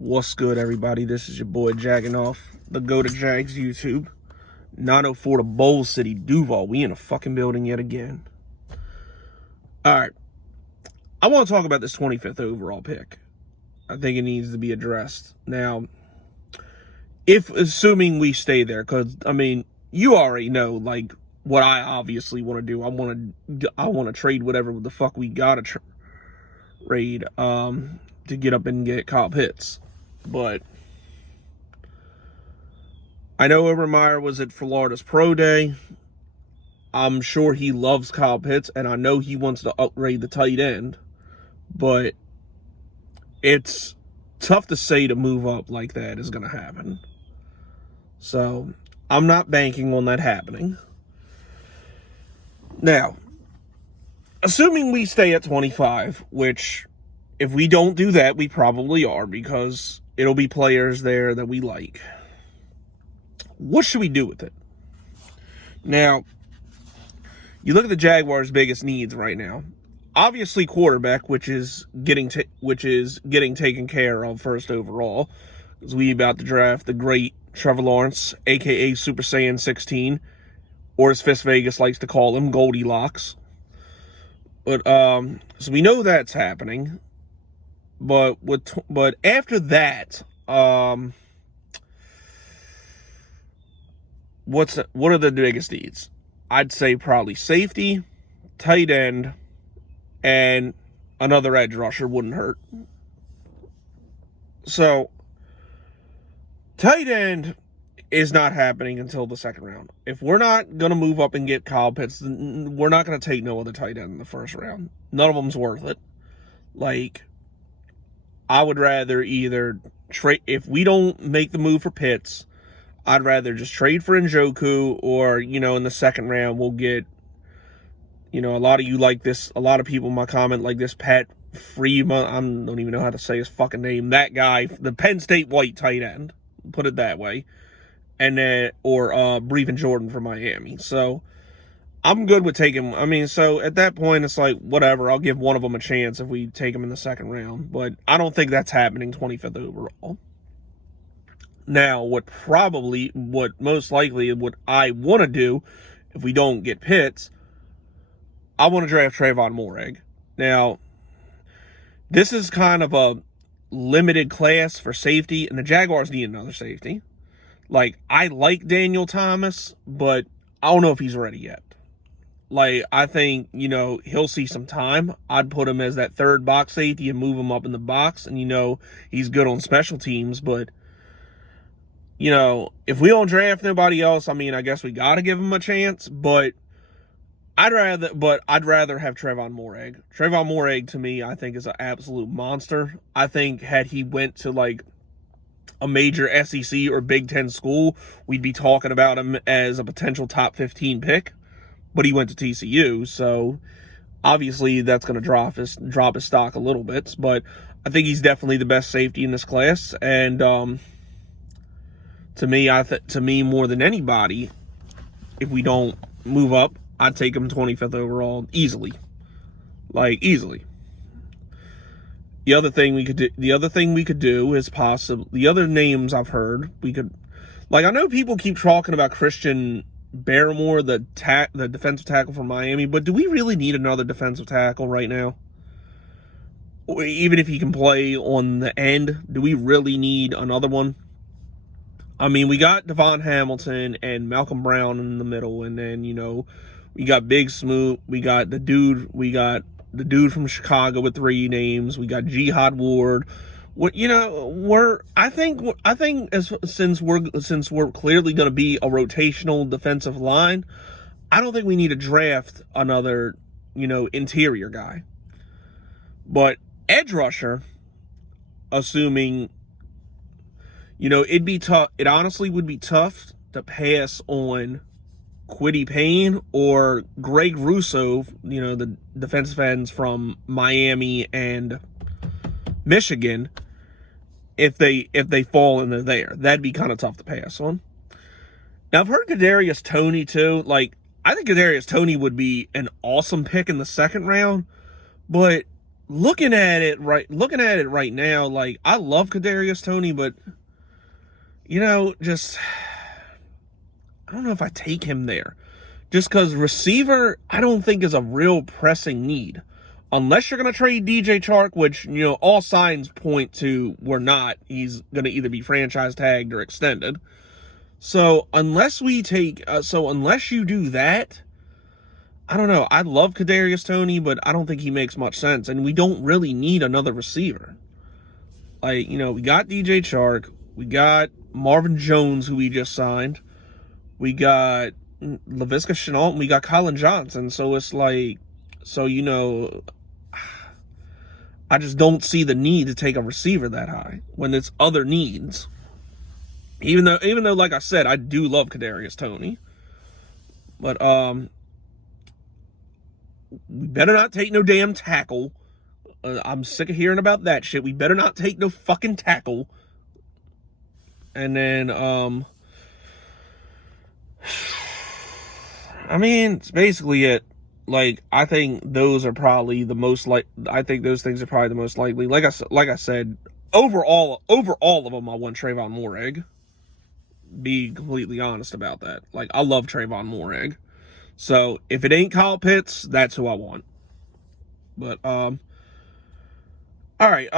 What's good, everybody? This is your boy Jagging Off, the Go to Jags YouTube. 904 to Bowl City, Duval. We in a fucking building yet again. Alright. I want to talk about this 25th overall pick. I think it needs to be addressed. Now, assuming we stay there, because, I mean, you already know, like, what I obviously want to do. I want to trade whatever the fuck we gotta trade, to get up and get Kyle Pitts. But I know Urban Meyer was at Florida's Pro Day. I'm sure he loves Kyle Pitts, and I know he wants to upgrade the tight end. But it's tough to say to move up like that is going to happen. So I'm not banking on that happening. Now, assuming we stay at 25, which if we don't do that, we probably are, because it'll be players there that we like. What should we do with it? Now, you look at the Jaguars' biggest needs right now. Obviously, quarterback, which is getting taken care of first overall, because we about to draft the great Trevor Lawrence, aka Super Saiyan 16, or as Fist Vegas likes to call him, Goldilocks. But so we know that's happening. But after that, what are the biggest needs? I'd say probably safety, tight end, and another edge rusher wouldn't hurt. So, tight end is not happening until the second round. If we're not going to move up and get Kyle Pitts, we're not going to take no other tight end in the first round. None of them's worth it. Like, I would rather either trade, if we don't make the move for Pitts, I'd rather just trade for Njoku, or, in the second round, we'll get, a lot of you like this, a lot of people in my comment like this Pat Freeman, I don't even know how to say his fucking name, that guy, the Penn State white tight end, put it that way, and then, or Breven Jordan from Miami. So, I'm good with taking, so at that point, it's like, whatever, I'll give one of them a chance if we take them in the second round. But I don't think that's happening 25th overall. Now, what most likely, what I want to do, if we don't get Pitts, I want to draft Trayvon Moehrig. Now, this is kind of a limited class for safety, and the Jaguars need another safety. Like, I like Daniel Thomas, but I don't know if he's ready yet. Like, I think, he'll see some time. I'd put him as that third box safety and move him up in the box. And, he's good on special teams. But, if we don't draft nobody else, I guess we got to give him a chance. But I'd rather have Trayvon Moehrig. Trayvon Moehrig, to me, I think is an absolute monster. I think had he went to, like, a major SEC or Big Ten school, we'd be talking about him as a potential top 15 pick. But he went to TCU, so obviously that's going to drop his stock a little bit. But I think he's definitely the best safety in this class. And to me, more than anybody, if we don't move up, I'd take him 25th overall easily, like easily. The other thing we could do is possibly the other names I've heard. We could, like, I know people keep talking about Christian Barmore, the defensive tackle from Miami, but do we really need another defensive tackle right now? Or even if he can play on the end, do we really need another one? We got Devon Hamilton and Malcolm Brown in the middle, and then, we got Big Smoot, we got the dude from Chicago with 3 names, we got Jihad Ward. Since we're clearly going to be a rotational defensive line, I don't think we need to draft another, interior guy. But edge rusher, assuming, it'd be tough. It honestly would be tough to pass on Kwity Paye or Greg Rousseau, the defensive ends from Miami and Michigan. If they fall into there, that'd be kind of tough to pass on. Now, I've heard Kadarius Toney too. Like, I think Kadarius Toney would be an awesome pick in the second round, but looking at it right now, like, I love Kadarius Toney, but just I don't know if I take him there. Just because receiver, I don't think is a real pressing need. Unless you're going to trade DJ Chark, which, all signs point to we're not. He's going to either be franchise tagged or extended. So unless you do that, I don't know. I love Kadarius Toney, but I don't think he makes much sense. And we don't really need another receiver. Like, we got DJ Chark. We got Marvin Jones, who we just signed. We got Laviska Shenault, and we got Colin Johnson. So it's like, I just don't see the need to take a receiver that high when it's other needs. Even though, like I said, I do love Kadarius Toney. But, we better not take no damn tackle. I'm sick of hearing about that shit. We better not take no fucking tackle. And then, it's basically it. Like, I think those are probably the most I think those things are probably the most likely. Like I said, overall of them, I want Trayvon Moehrig. Be completely honest about that. Like, I love Trayvon Moehrig. So if it ain't Kyle Pitts, that's who I want. But all right,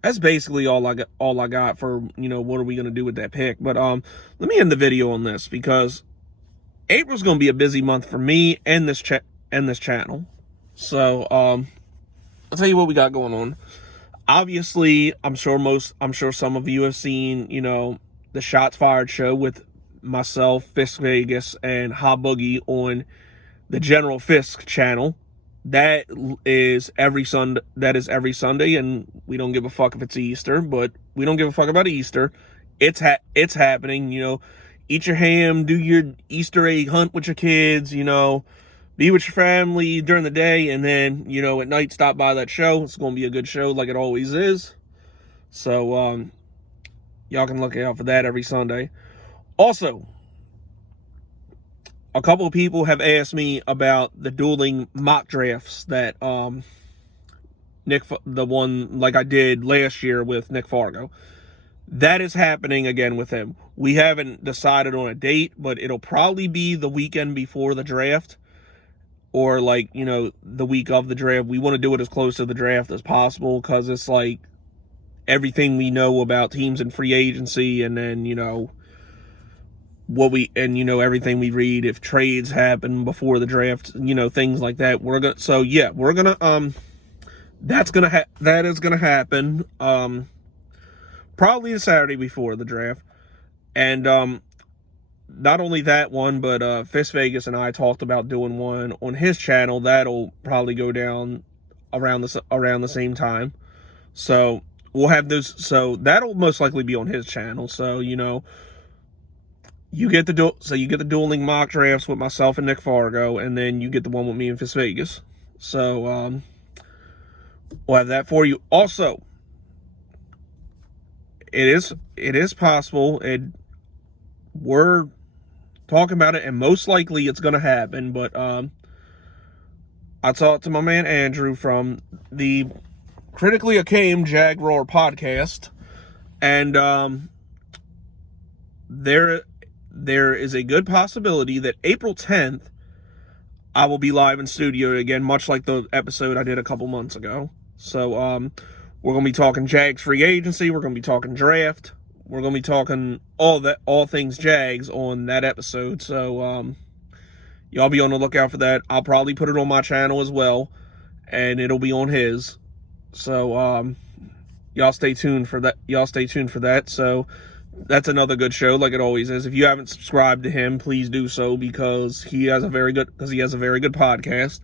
that's basically all I got for what are we gonna do with that pick. But let me end the video on this because April's gonna be a busy month for me and this channel. So I'll tell you what we got going on. Obviously, I'm sure some of you have seen the Shots Fired show with myself, Fisk Vegas, and Ha Boogie on the General Fisk channel. That is every Sunday, and we don't give a fuck if it's Easter, but we don't give a fuck about Easter. It's happening, Eat your ham, do your Easter egg hunt with your kids, be with your family during the day, and then, at night stop by that show. It's going to be a good show like it always is. So, y'all can look out for that every Sunday. Also, a couple of people have asked me about the dueling mock drafts that the one like I did last year with Nick Fargo. That is happening again with him. We haven't decided on a date, but it'll probably be the weekend before the draft or the week of the draft. We want to do it as close to the draft as possible because it's like everything we know about teams in free agency and then, everything we read, if trades happen before the draft, things like that. That is gonna happen. Probably the Saturday before the draft. And not only that one, but Fisk Vegas and I talked about doing one on his channel. That'll probably go down around the same time. So we'll have those. So that'll most likely be on his channel. So you get the dueling mock drafts with myself and Nick Fargo, and then you get the one with me and Fisk Vegas. So we'll have that for you. Also, it is possible, and we're talking about it, and most likely it's going to happen. But I talked to my man Andrew from the critically acclaimed Jaguar podcast, and there is a good possibility that April 10th, I will be live in studio again, much like the episode I did a couple months ago. So, we're going to be talking Jags free agency. We're going to be talking draft. We're going to be talking all things Jags on that episode. So, y'all be on the lookout for that. I'll probably put it on my channel as well, and it'll be on his. So, y'all stay tuned for that. So, that's another good show, like it always is. If you haven't subscribed to him, please do so because he has a very good podcast.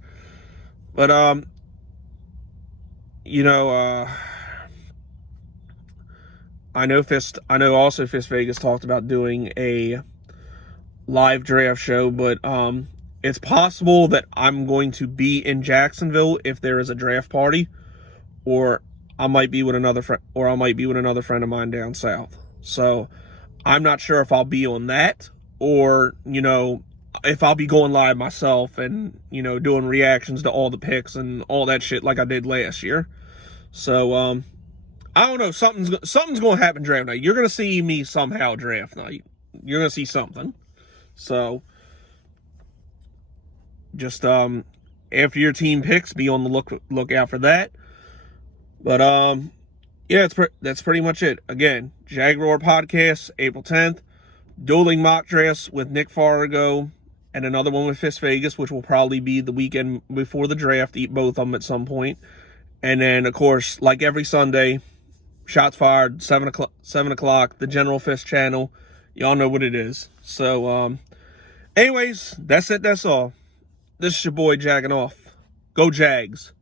But I know also Fisk Vegas talked about doing a live draft show, but it's possible that I'm going to be in Jacksonville if there is a draft party, or I might be with another friend of mine down south. So I'm not sure if I'll be on that or, if I'll be going live myself and, you know, doing reactions to all the picks and all that shit like I did last year. So, I don't know. Something's going to happen draft night. You're going to see me somehow draft night. You're going to see something. So, just after your team picks, be on the lookout for that. But yeah, that's pretty much it. Again, Jaguar podcast, April 10th. Dueling mock drafts with Nick Fargo and another one with Fist Vegas, which will probably be the weekend before the draft. Eat both of them at some point. And then, of course, like every Sunday, shots fired, 7 o'clock, the General Fist channel. Y'all know what it is. So, anyways, that's it. That's all. This is your boy Jagging Off. Go Jags.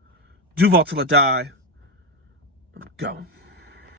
Duval till I die. Go.